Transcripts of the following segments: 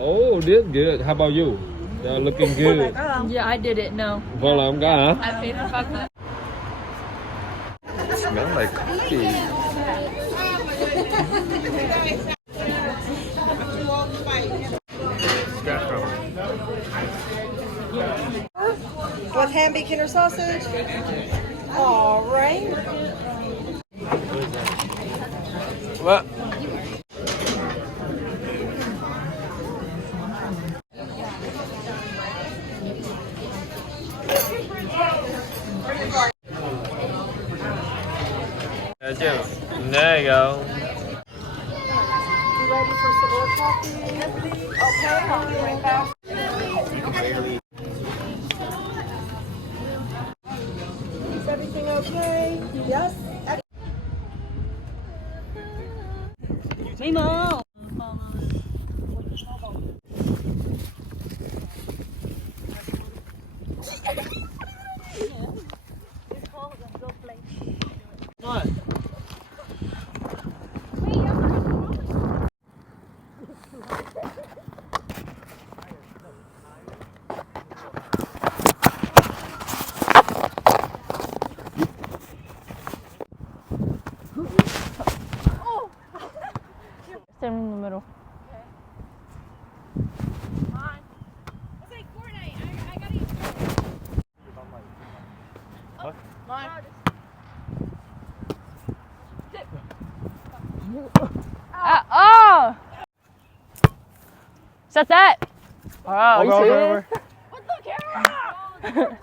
Oh, this good. How about you? They're looking good. Yeah, I did it. No. Vâng là không có hả? I paid for chocolate. It smells like coffee. With ham, bacon, or sausage? All right. What? There you go. You ready for some more coffee? Okay, I'll be right back. Is everything okay? Yes? Mimo. What? Stand in the middle. Oh! Set that! Oh, you see it? What the camera?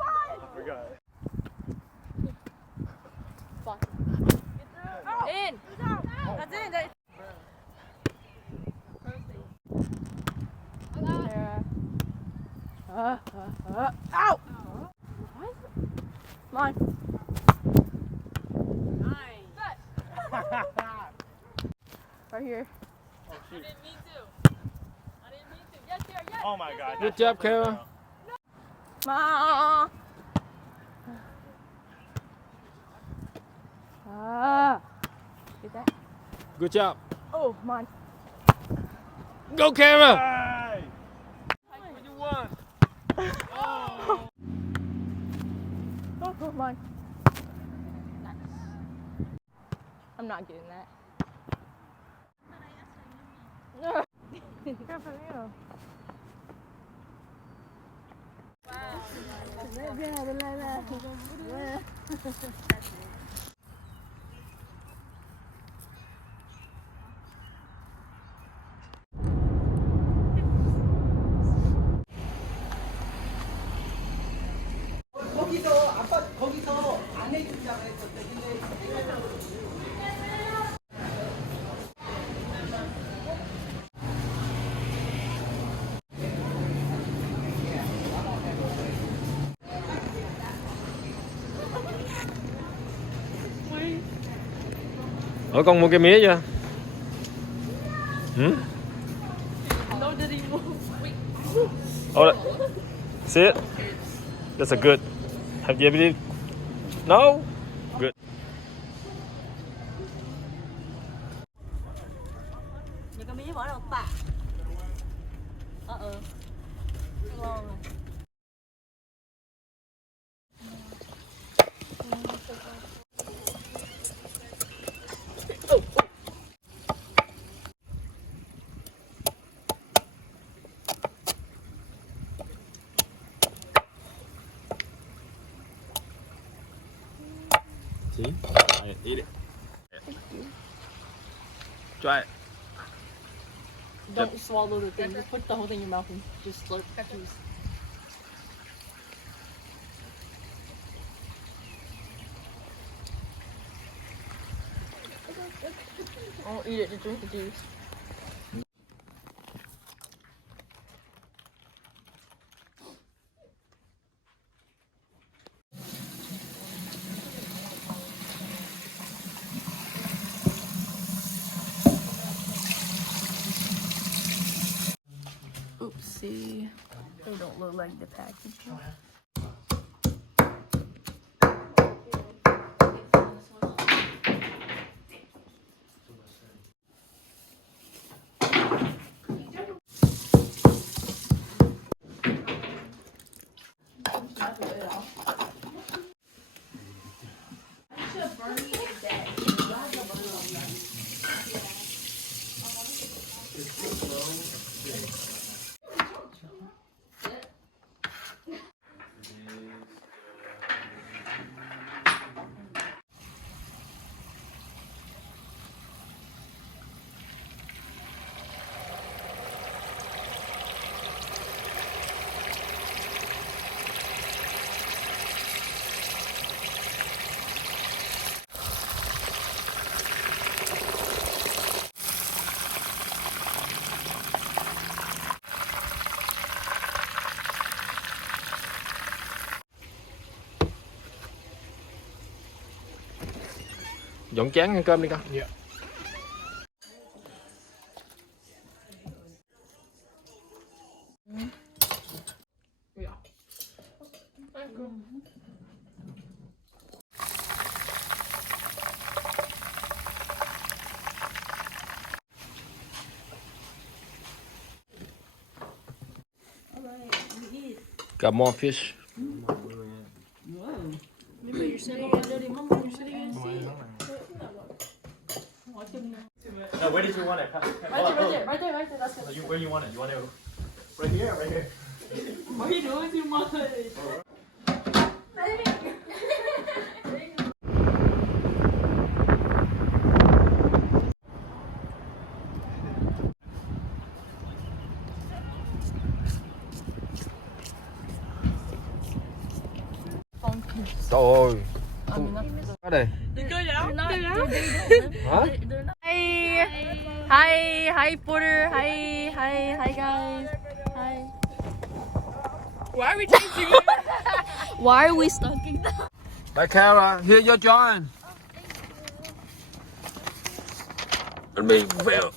In! That's it. Ow! Mine. Right here. Oh, shoot. I didn't mean to. Yes, here, yes. Oh my god. Good job, Kara. Ma. Get that? Good job. Oh, mine. Go, Kara. Hey! What you want? Oh, mine. Nice. I'm not getting that. Good for you. 거기서 아빠 거기서 안 해준다고 했었대. 근데 Ủa con mua cái mía chưa? Hmm? No, did he move? Oh, see it? That's a good. Have you ever did? No? Good. Những cái mí bỏ đâu tạ. Ngon rồi. See? Eat it. Try it. Don't swallow the thing. Just put the whole thing in your mouth and just slurp the juice. Don't eat it, just drink the juice. Oopsie. They don't look like the packaging. Dọn chén ăn cơm đi con. Yeah. Got more fish. Remember you're sitting in dirty mama, you're sitting in seat. No, where did you want it? Right there, that's good. Where you want it? You want it right here, right here. What are you doing too much? Trời ơi. Ở đây. Hả? Hi, Porter. Hi, guys. Hi. Why are we changing? Why are we stalking them? Bye, Kara. Here your John. And me, Phil.